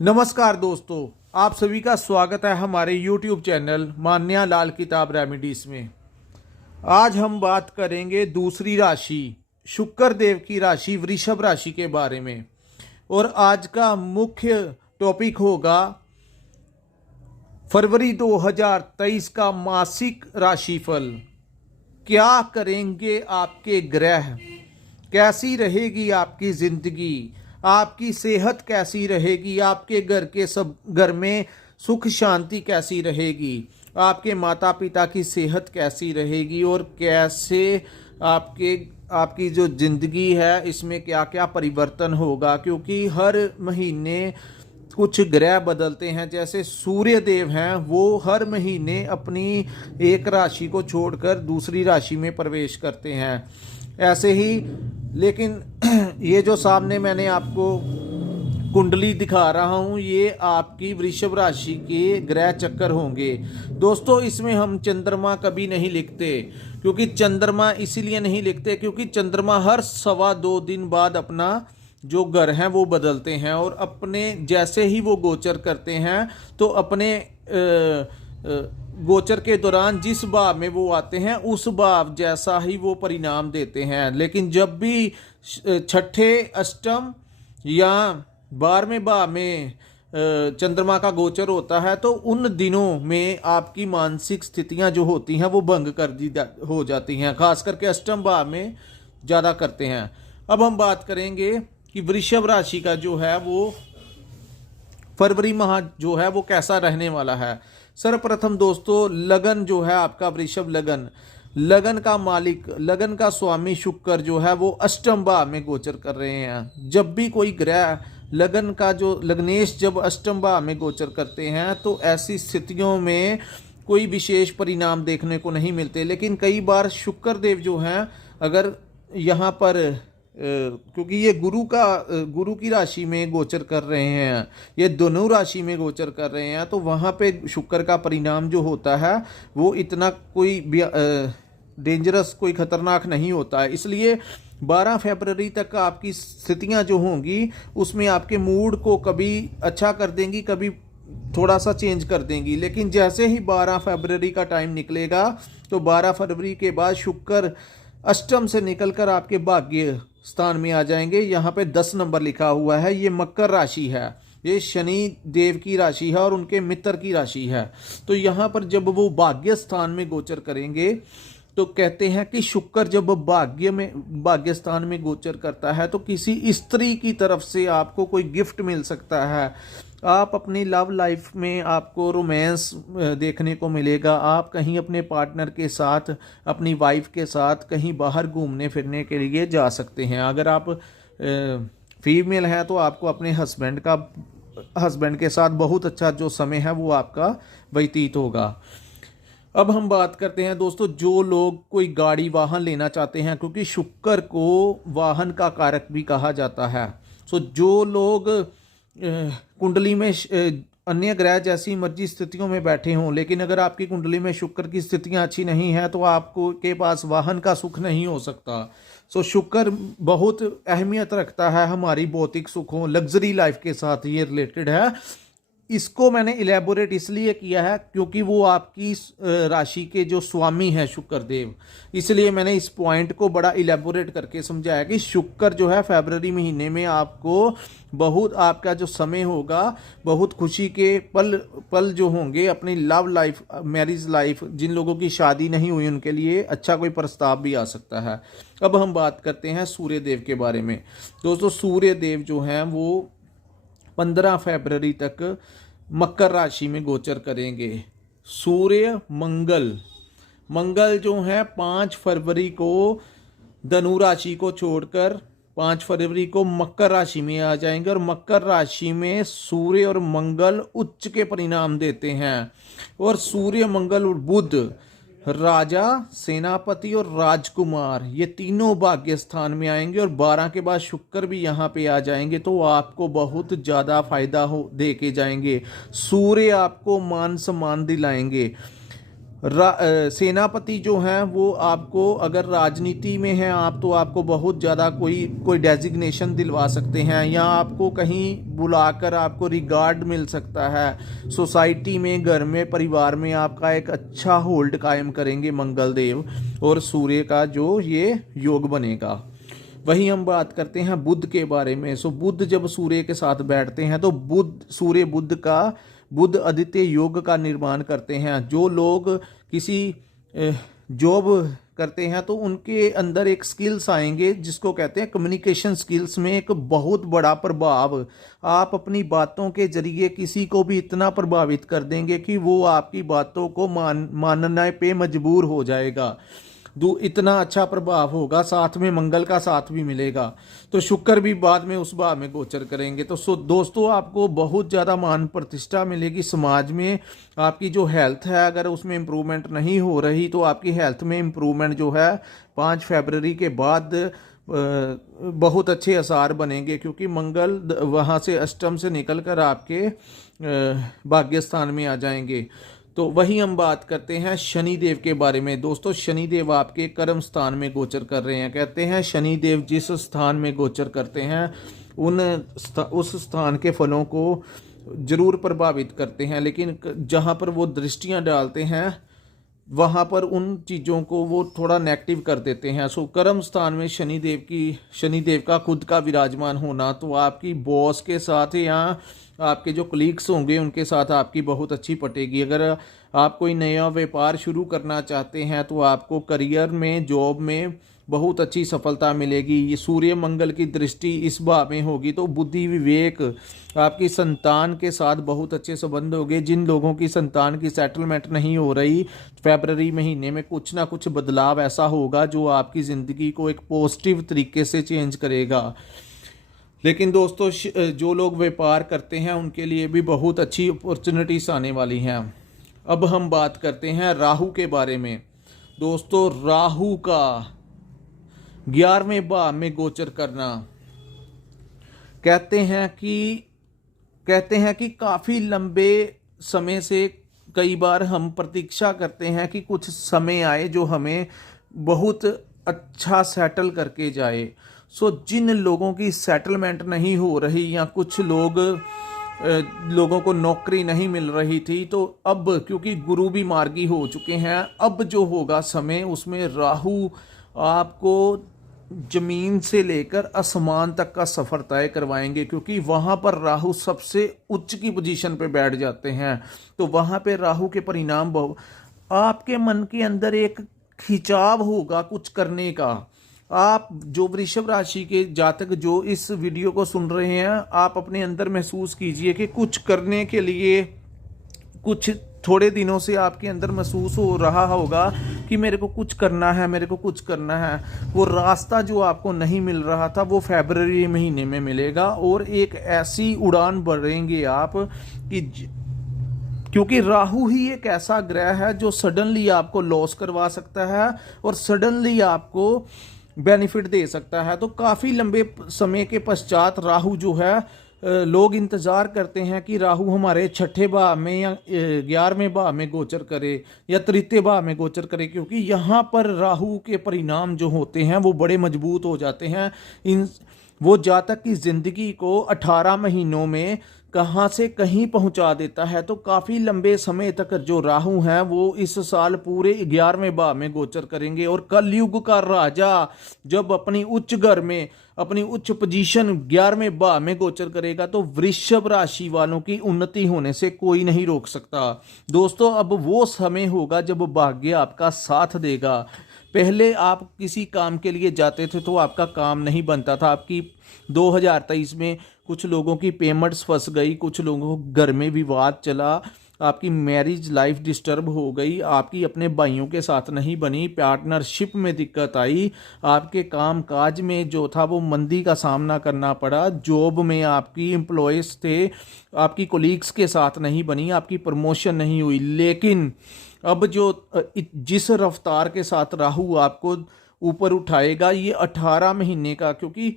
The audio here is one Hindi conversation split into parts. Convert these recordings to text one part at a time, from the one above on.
नमस्कार दोस्तों, आप सभी का स्वागत है हमारे YouTube चैनल मान्या लाल किताब रेमेडीज में। आज हम बात करेंगे दूसरी राशि शुक्र देव की राशि वृषभ राशि के बारे में। और आज का मुख्य टॉपिक होगा फरवरी 2023 का मासिक राशिफल। क्या करेंगे आपके ग्रह, कैसी रहेगी आपकी जिंदगी, आपकी सेहत कैसी रहेगी, आपके घर में सुख शांति कैसी रहेगी, आपके माता पिता की सेहत कैसी रहेगी और कैसे आपकी जो जिंदगी है इसमें क्या क्या परिवर्तन होगा। क्योंकि हर महीने कुछ ग्रह बदलते हैं। जैसे सूर्य देव हैं, वो हर महीने अपनी एक राशि को छोड़कर दूसरी राशि में प्रवेश करते हैं। ऐसे ही लेकिन ये जो सामने मैंने आपको कुंडली दिखा रहा हूँ, ये आपकी वृषभ राशि के ग्रह चक्कर होंगे। दोस्तों, इसमें हम चंद्रमा कभी नहीं लिखते। क्योंकि चंद्रमा इसीलिए नहीं लिखते क्योंकि चंद्रमा हर 2.25 दिन बाद अपना जो घर है वो बदलते हैं और अपने जैसे ही वो गोचर करते हैं तो अपने गोचर के दौरान जिस भाव में वो आते हैं उस भाव जैसा ही वो परिणाम देते हैं। लेकिन जब भी छठे अष्टम या 12वें भाव में चंद्रमा का गोचर होता है तो उन दिनों में आपकी मानसिक स्थितियां जो होती हैं वो भंग कर दी हो जाती हैं। खास करके अष्टम भाव में ज़्यादा करते हैं। अब हम बात करेंगे कि वृषभ राशि का जो है वो फरवरी माह जो है वो कैसा रहने वाला है। सर्वप्रथम दोस्तों, लगन जो है आपका वृषभ लगन का मालिक, लगन का स्वामी शुक्र जो है वो अष्टम भाव में गोचर कर रहे हैं। जब भी कोई ग्रह लगन का जो लग्नेश जब अष्टम भाव में गोचर करते हैं तो ऐसी स्थितियों में कोई विशेष परिणाम देखने को नहीं मिलते। लेकिन कई बार शुक्र देव जो हैं, अगर यहाँ पर क्योंकि ये गुरु की राशि में गोचर कर रहे हैं, ये धनु राशि में गोचर कर रहे हैं, तो वहाँ पे शुक्र का परिणाम जो होता है वो इतना कोई डेंजरस, कोई खतरनाक नहीं होता है। इसलिए 12 फरवरी तक आपकी स्थितियाँ जो होंगी उसमें आपके मूड को कभी अच्छा कर देंगी, कभी थोड़ा सा चेंज कर देंगी। लेकिन जैसे ही 12 फरवरी का टाइम निकलेगा तो 12 फरवरी के बाद शुक्र अष्टम से निकलकर आपके भाग्य स्थान में आ जाएंगे। यहाँ पे 10 नंबर लिखा हुआ है। ये मकर राशि है, ये शनि देव की राशि है और उनके मित्र की राशि है। तो यहाँ पर जब वो भाग्य स्थान में गोचर करेंगे तो कहते हैं कि शुक्र जब भाग्य स्थान में गोचर करता है तो किसी स्त्री की तरफ से आपको कोई गिफ्ट मिल सकता है। आप अपनी लव लाइफ में आपको रोमांस देखने को मिलेगा। आप कहीं अपने पार्टनर के साथ, अपनी वाइफ के साथ कहीं बाहर घूमने फिरने के लिए जा सकते हैं। अगर आप फीमेल हैं तो आपको अपने हस्बैंड के साथ बहुत अच्छा जो समय है वो आपका व्यतीत होगा। अब हम बात करते हैं दोस्तों, जो लोग कोई गाड़ी वाहन लेना चाहते हैं, क्योंकि शुक्र को वाहन का कारक भी कहा जाता है। जो लोग कुंडली में अन्य ग्रह जैसी मर्जी स्थितियों में बैठे हों, लेकिन अगर आपकी कुंडली में शुक्र की स्थितियां अच्छी नहीं हैं तो आपको के पास वाहन का सुख नहीं हो सकता। शुक्र बहुत अहमियत रखता है हमारी भौतिक सुखों, लग्जरी लाइफ के साथ ये रिलेटेड है। इसको मैंने इलेबोरेट इसलिए किया है क्योंकि वो आपकी राशि के जो स्वामी हैं शुक्र देव, इसलिए मैंने इस पॉइंट को बड़ा इलेबोरेट करके समझाया कि शुक्र जो है फरवरी महीने में आपको बहुत, आपका जो समय होगा, बहुत खुशी के पल जो होंगे अपनी लव लाइफ, मैरिज लाइफ, जिन लोगों की शादी नहीं हुई उनके लिए अच्छा कोई प्रस्ताव भी आ सकता है। अब हम बात करते हैं सूर्य देव के बारे में। दोस्तों, सूर्य देव जो हैं वो 15 फरवरी तक मकर राशि में गोचर करेंगे। सूर्य मंगल जो है 5 फरवरी को धनु राशि को छोड़कर 5 फरवरी को मकर राशि में आ जाएंगे। और मकर राशि में सूर्य और मंगल उच्च के परिणाम देते हैं। और सूर्य, मंगल और बुध, राजा, सेनापति और राजकुमार, ये तीनों भाग्य स्थान में आएंगे। और 12 के बाद शुक्र भी यहाँ पे आ जाएंगे तो आपको बहुत ज़्यादा फायदा दे के जाएंगे। सूर्य आपको मान सम्मान दिलाएंगे। सेनापति जो हैं वो आपको, अगर राजनीति में हैं आप, तो आपको बहुत ज़्यादा कोई डेजिग्नेशन दिलवा सकते हैं, या आपको कहीं बुलाकर आपको रिगार्ड मिल सकता है। सोसाइटी में, घर में, परिवार में आपका एक अच्छा होल्ड कायम करेंगे मंगल देव और सूर्य का जो ये योग बनेगा। वही हम बात करते हैं बुध के बारे में। सो बुध जब सूर्य के साथ बैठते हैं तो बुध आदित्य योग का निर्माण करते हैं। जो लोग किसी जॉब करते हैं तो उनके अंदर एक स्किल्स आएंगे जिसको कहते हैं कम्युनिकेशन स्किल्स में एक बहुत बड़ा प्रभाव। आप अपनी बातों के जरिए किसी को भी इतना प्रभावित कर देंगे कि वो आपकी बातों को मानने पे मजबूर हो जाएगा। इतना अच्छा प्रभाव होगा, साथ में मंगल का साथ भी मिलेगा। तो शुक्र भी बाद में उस भाव में गोचर करेंगे। तो दोस्तों, आपको बहुत ज़्यादा मान प्रतिष्ठा मिलेगी समाज में। आपकी जो हेल्थ है, अगर उसमें इम्प्रूवमेंट नहीं हो रही तो आपकी हेल्थ में इम्प्रूवमेंट जो है 5 फरवरी के बाद बहुत अच्छे आसार बनेंगे, क्योंकि मंगल वहाँ से अष्टम से निकल कर आपके भाग्य स्थान में आ जाएंगे। तो वही हम बात करते हैं शनि देव के बारे में। दोस्तों, शनि देव आपके कर्म स्थान में गोचर कर रहे हैं। कहते हैं शनि देव जिस स्थान में गोचर करते हैं उस स्थान के फलों को जरूर प्रभावित करते हैं, लेकिन जहाँ पर वो दृष्टियाँ डालते हैं वहाँ पर उन चीज़ों को वो थोड़ा नेगेटिव कर देते हैं। सो कर्म स्थान में शनि देव का खुद का विराजमान होना, तो आपकी बॉस के साथ या आपके जो कलीग्स होंगे उनके साथ आपकी बहुत अच्छी पटेगी। अगर आप कोई नया व्यापार शुरू करना चाहते हैं तो आपको करियर में, जॉब में बहुत अच्छी सफलता मिलेगी। ये सूर्य मंगल की दृष्टि इस भाव में होगी तो बुद्धि, विवेक, आपकी संतान के साथ बहुत अच्छे संबंध होंगे। जिन लोगों की संतान की सेटलमेंट नहीं हो रही, फरवरी महीने में कुछ ना कुछ बदलाव ऐसा होगा जो आपकी ज़िंदगी को एक पॉजिटिव तरीके से चेंज करेगा। लेकिन दोस्तों, जो लोग व्यापार करते हैं उनके लिए भी बहुत अच्छी अपॉर्चुनिटीज आने वाली हैं। अब हम बात करते हैं राहु के बारे में। दोस्तों, राहु का 11वें भाव में गोचर करना, कहते हैं कि काफ़ी लंबे समय से कई बार हम प्रतीक्षा करते हैं कि कुछ समय आए जो हमें बहुत अच्छा सेटल करके जाए। सो जिन लोगों की सेटलमेंट नहीं हो रही या कुछ लोगों को नौकरी नहीं मिल रही थी, तो अब क्योंकि गुरु भी मार्गी हो चुके हैं, अब जो होगा समय उसमें राहु आपको जमीन से लेकर आसमान तक का सफ़र तय करवाएंगे, क्योंकि वहाँ पर राहु सबसे उच्च की पोजीशन पे बैठ जाते हैं। तो वहाँ पे राहु के परिणाम आपके मन के अंदर एक खिंचाव होगा कुछ करने का। आप जो वृषभ राशि के जातक जो इस वीडियो को सुन रहे हैं, आप अपने अंदर महसूस कीजिए कि कुछ करने के लिए कुछ थोड़े दिनों से आपके अंदर महसूस हो रहा होगा कि मेरे को कुछ करना है, मेरे को कुछ करना है। वो रास्ता जो आपको नहीं मिल रहा था वो फरवरी महीने में मिलेगा और एक ऐसी उड़ान भरेंगे आप कि क्योंकि राहु ही एक ऐसा ग्रह है जो सडनली आपको लॉस करवा सकता है और सडनली आपको बेनिफिट दे सकता है। तो काफ़ी लंबे समय के पश्चात राहु जो है, लोग इंतज़ार करते हैं कि राहु हमारे 6ठे भाव में या 11वें भाव में गोचर करे या तृतीय भाव में गोचर करे, क्योंकि यहाँ पर राहु के परिणाम जो होते हैं वो बड़े मजबूत हो जाते हैं। वो जातक की ज़िंदगी को 18 महीनों में कहाँ से कहीं पहुँचा देता है। तो काफ़ी लंबे समय तक जो राहु हैं वो इस साल पूरे 11वें भाव में गोचर करेंगे। और कलयुग का राजा जब अपनी उच्च घर में, अपनी उच्च पोजीशन 11वें भाव में गोचर करेगा तो वृषभ राशि वालों की उन्नति होने से कोई नहीं रोक सकता। दोस्तों, अब वो समय होगा जब भाग्य आपका साथ देगा। पहले आप किसी काम के लिए जाते थे तो आपका काम नहीं बनता था। आपकी 2023 में कुछ लोगों की पेमेंट्स फंस गई, कुछ लोगों को घर में विवाद चला, आपकी मैरिज लाइफ डिस्टर्ब हो गई, आपकी अपने भाइयों के साथ नहीं बनी, पार्टनरशिप में दिक्कत आई, आपके काम काज में जो था वो मंदी का सामना करना पड़ा, जॉब में आपकी एम्प्लॉयज़ थे, आपकी कोलीग्स के साथ नहीं बनी, आपकी प्रमोशन नहीं हुई। लेकिन अब जिस रफ्तार के साथ राहु आपको ऊपर उठाएगा, ये 18 महीने का, क्योंकि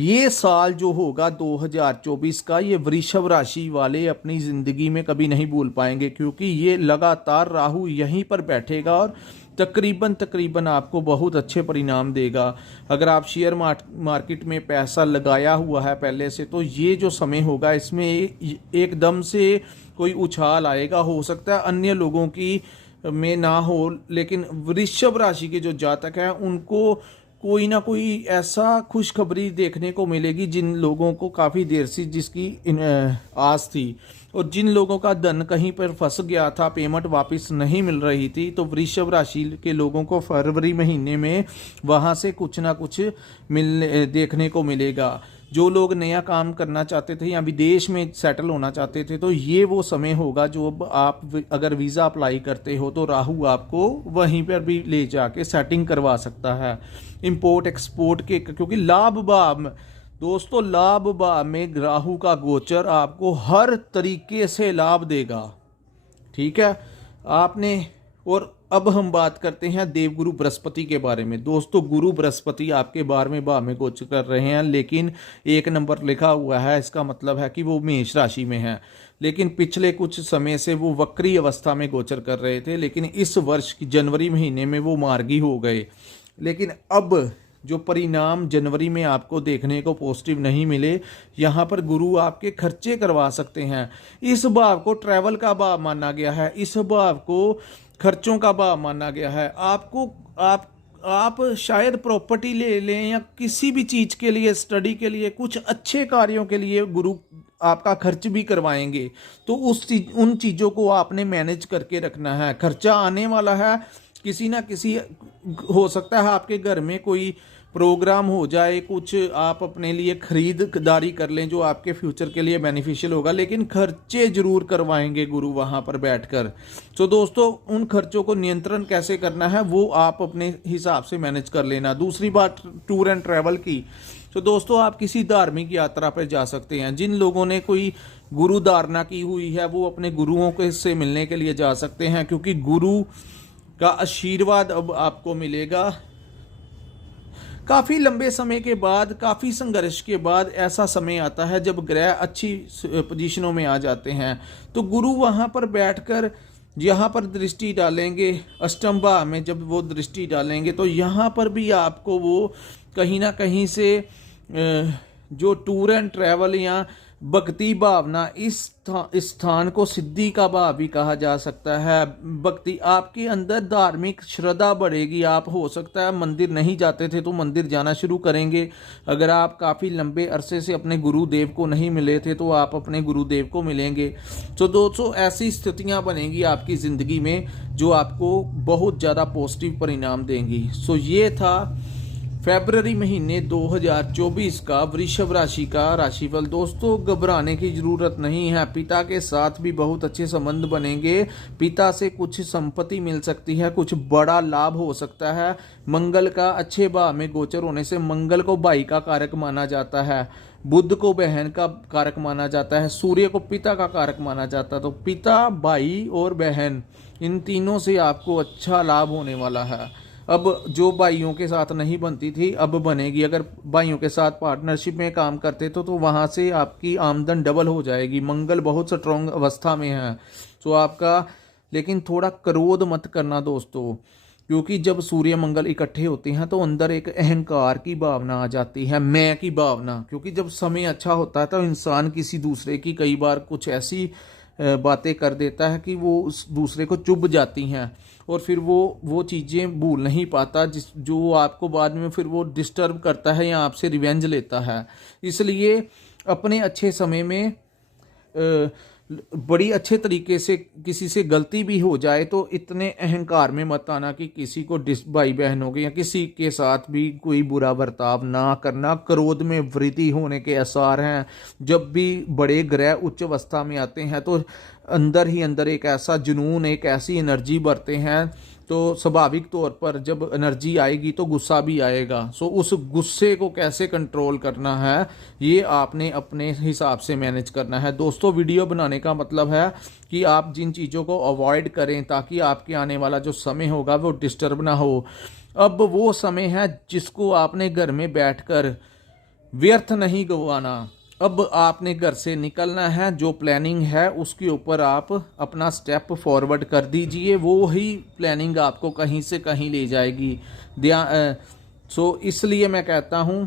ये साल जो होगा 2024 का, ये वृषभ राशि वाले अपनी ज़िंदगी में कभी नहीं भूल पाएंगे, क्योंकि ये लगातार राहु यहीं पर बैठेगा और तकरीबन आपको बहुत अच्छे परिणाम देगा। अगर आप शेयर मार्केट में पैसा लगाया हुआ है पहले से, तो ये जो समय होगा इसमें एकदम से कोई उछाल आएगा। हो सकता है अन्य लोगों की में ना हो, लेकिन वृषभ राशि के जो जातक हैं उनको कोई ना कोई ऐसा खुशखबरी देखने को मिलेगी जिन लोगों को काफ़ी देर से जिसकी आस थी, और जिन लोगों का धन कहीं पर फंस गया था, पेमेंट वापस नहीं मिल रही थी, तो वृषभ राशि के लोगों को फरवरी महीने में वहां से कुछ ना कुछ देखने को मिलेगा। जो लोग नया काम करना चाहते थे या विदेश में सेटल होना चाहते थे, तो ये वो समय होगा जो आप अगर वीज़ा अप्लाई करते हो तो राहु आपको वहीं पर भी ले जाके सेटिंग करवा सकता है। इंपोर्ट एक्सपोर्ट के, क्योंकि लाभ भाव दोस्तों, लाभ भाव में राहु का गोचर आपको हर तरीके से लाभ देगा। ठीक है आपने। और अब हम बात करते हैं देवगुरु बृहस्पति के बारे में। दोस्तों, गुरु बृहस्पति आपके 12वें भाव में गोचर कर रहे हैं, लेकिन 1 नंबर लिखा हुआ है, इसका मतलब है कि वो मेष राशि में है। लेकिन पिछले कुछ समय से वो वक्री अवस्था में गोचर कर रहे थे, लेकिन इस वर्ष की जनवरी महीने में वो मार्गी हो गए। लेकिन अब जो परिणाम जनवरी में आपको देखने को पॉजिटिव नहीं मिले, यहाँ पर गुरु आपके खर्चे करवा सकते हैं। इस भाव को ट्रैवल का भाव माना गया है, इस भाव को खर्चों का भाव माना गया है। आप शायद प्रॉपर्टी ले लें या किसी भी चीज़ के लिए, स्टडी के लिए, कुछ अच्छे कार्यों के लिए गुरु आपका खर्च भी करवाएंगे। तो उन चीज़ों को आपने मैनेज करके रखना है। खर्चा आने वाला है, किसी ना किसी, हो सकता है आपके घर में कोई प्रोग्राम हो जाए, कुछ आप अपने लिए खरीदारी कर लें जो आपके फ्यूचर के लिए बेनिफिशियल होगा, लेकिन खर्चे जरूर करवाएंगे गुरु वहाँ पर बैठकर। तो दोस्तों, उन खर्चों को नियंत्रण कैसे करना है वो आप अपने हिसाब से मैनेज कर लेना। दूसरी बात टूर एंड ट्रैवल की। तो दोस्तों, आप किसी धार्मिक यात्रा पर जा सकते हैं। जिन लोगों ने कोई गुरु धारणा की हुई है वो अपने गुरुओं के से मिलने के लिए जा सकते हैं, क्योंकि गुरु का आशीर्वाद अब आपको मिलेगा। काफ़ी लंबे समय के बाद, काफ़ी संघर्ष के बाद ऐसा समय आता है जब ग्रह अच्छी पोजीशनों में आ जाते हैं, तो गुरु वहाँ पर बैठकर यहाँ पर दृष्टि डालेंगे। अष्टम भाव में जब वो दृष्टि डालेंगे तो यहाँ पर भी आपको वो कहीं ना कहीं से जो टूर एंड ट्रैवल या भक्ति भावना, इस स्थान को सिद्धि का भाव भी कहा जा सकता है। भक्ति, आपके अंदर धार्मिक श्रद्धा बढ़ेगी। आप हो सकता है मंदिर नहीं जाते थे तो मंदिर जाना शुरू करेंगे। अगर आप काफ़ी लंबे अरसे से अपने गुरुदेव को नहीं मिले थे तो आप अपने गुरुदेव को मिलेंगे। तो दोस्तों, ऐसी स्थितियां बनेंगी आपकी ज़िंदगी में जो आपको बहुत ज़्यादा पॉजिटिव परिणाम देंगी। सो ये था फरवरी महीने 2024 का वृषभ राशि का राशिफल। दोस्तों, घबराने की जरूरत नहीं है। पिता के साथ भी बहुत अच्छे संबंध बनेंगे। पिता से कुछ संपत्ति मिल सकती है, कुछ बड़ा लाभ हो सकता है। मंगल का अच्छे भाव में गोचर होने से मंगल को भाई का कारक माना जाता है, बुध को बहन का कारक माना जाता है, सूर्य को पिता का कारक माना जाता है। तो पिता, भाई और बहन, इन तीनों से आपको अच्छा लाभ होने वाला है। अब जो भाइयों के साथ नहीं बनती थी अब बनेगी। अगर भाइयों के साथ पार्टनरशिप में काम करते तो वहाँ से आपकी आमदन डबल हो जाएगी। मंगल बहुत स्ट्रॉन्ग अवस्था में है तो आपका, लेकिन थोड़ा क्रोध मत करना दोस्तों, क्योंकि जब सूर्य मंगल इकट्ठे होते हैं तो अंदर एक अहंकार की भावना आ जाती है, मैं की भावना। क्योंकि जब समय अच्छा होता है तो इंसान किसी दूसरे की कई बार कुछ ऐसी बातें कर देता है कि वो उस दूसरे को चुभ जाती हैं, और फिर वो चीज़ें भूल नहीं पाता जो आपको बाद में फिर वो डिस्टर्ब करता है या आपसे रिवेंज लेता है। इसलिए अपने अच्छे समय में बड़ी अच्छे तरीके से किसी से गलती भी हो जाए तो इतने अहंकार में मत आना कि किसी को भाई बहनों के या किसी के साथ भी कोई बुरा बर्ताव ना करना। क्रोध में वृद्धि होने के आसार हैं। जब भी बड़े ग्रह उच्च अवस्था में आते हैं तो अंदर ही अंदर एक ऐसा जुनून, एक ऐसी एनर्जी भरते हैं, तो स्वाभाविक तौर पर जब एनर्जी आएगी तो गुस्सा भी आएगा। सो उस गुस्से को कैसे कंट्रोल करना है ये आपने अपने हिसाब से मैनेज करना है। दोस्तों, वीडियो बनाने का मतलब है कि आप जिन चीज़ों को अवॉइड करें ताकि आपके आने वाला जो समय होगा वो डिस्टर्ब ना हो। अब वो समय है जिसको आपने घर में बैठकर व्यर्थ नहीं गंवाना। अब आपने घर से निकलना है, जो प्लानिंग है उसके ऊपर आप अपना स्टेप फॉरवर्ड कर दीजिए, वो ही प्लानिंग आपको कहीं से कहीं ले जाएगी। सो इसलिए मैं कहता हूँ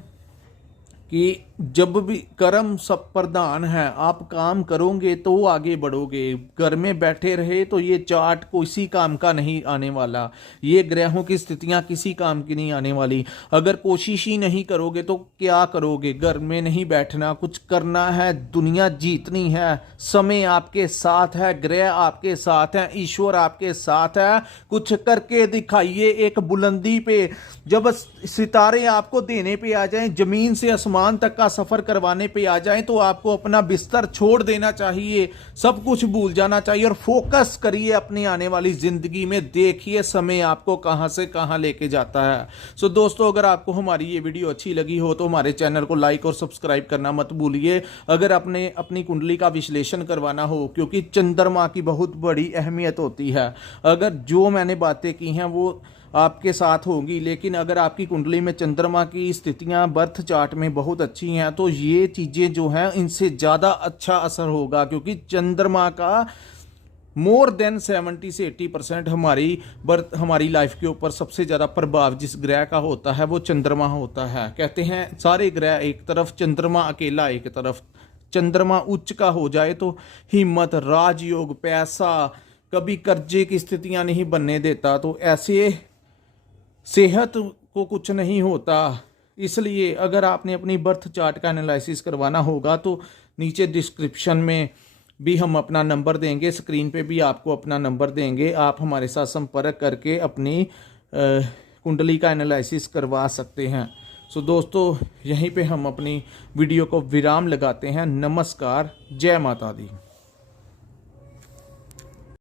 कि जब भी कर्म सब प्रधान है, आप काम करोगे तो आगे बढ़ोगे। घर में बैठे रहे तो ये चार्ट किसी काम का नहीं आने वाला, ये ग्रहों की स्थितियां किसी काम की नहीं आने वाली। अगर कोशिश ही नहीं करोगे तो क्या करोगे? घर में नहीं बैठना, कुछ करना है, दुनिया जीतनी है। समय आपके साथ है, ग्रह आपके साथ है, ईश्वर आपके साथ है। कुछ करके दिखाइए एक बुलंदी पे। जब सितारे आपको देने पे आ जाएं, जमीन से आसमान तक का सफर करवाने पे आ जाएं, तो आपको अपना बिस्तर छोड़ देना चाहिए, सब कुछ भूल जाना चाहिए और फोकस करिए अपनी आने वाली जिंदगी में। देखिए समय आपको कहां से कहां लेके जाता है। सो दोस्तों, अगर आपको हमारी ये वीडियो अच्छी लगी हो तो हमारे चैनल को लाइक और सब्सक्राइब करना मत भूलिए। अगर आपने अपनी कुंडली का विश्लेषण करवाना हो, क्योंकि चंद्रमा की बहुत बड़ी अहमियत होती है, अगर जो मैंने बातें की हैं वो आपके साथ होगी, लेकिन अगर आपकी कुंडली में चंद्रमा की स्थितियां बर्थ चार्ट में बहुत अच्छी हैं तो ये चीज़ें जो हैं इनसे ज़्यादा अच्छा असर होगा, क्योंकि चंद्रमा का मोर देन 70 से 80% हमारी लाइफ के ऊपर सबसे ज़्यादा प्रभाव जिस ग्रह का होता है वो चंद्रमा होता है। कहते हैं सारे ग्रह एक तरफ, चंद्रमा अकेला एक तरफ। चंद्रमा उच्च का हो जाए तो हिम्मत, राजयोग, पैसा, कभी कर्जे की स्थितियां नहीं बनने देता, तो ऐसे सेहत को कुछ नहीं होता। इसलिए अगर आपने अपनी बर्थ चार्ट का एनालिसिस करवाना होगा तो नीचे डिस्क्रिप्शन में भी हम अपना नंबर देंगे, स्क्रीन पे भी आपको अपना नंबर देंगे। आप हमारे साथ संपर्क करके अपनी कुंडली का एनालिसिस करवा सकते हैं। सो दोस्तों, यहीं पे हम अपनी वीडियो को विराम लगाते हैं। नमस्कार, जय माता दी।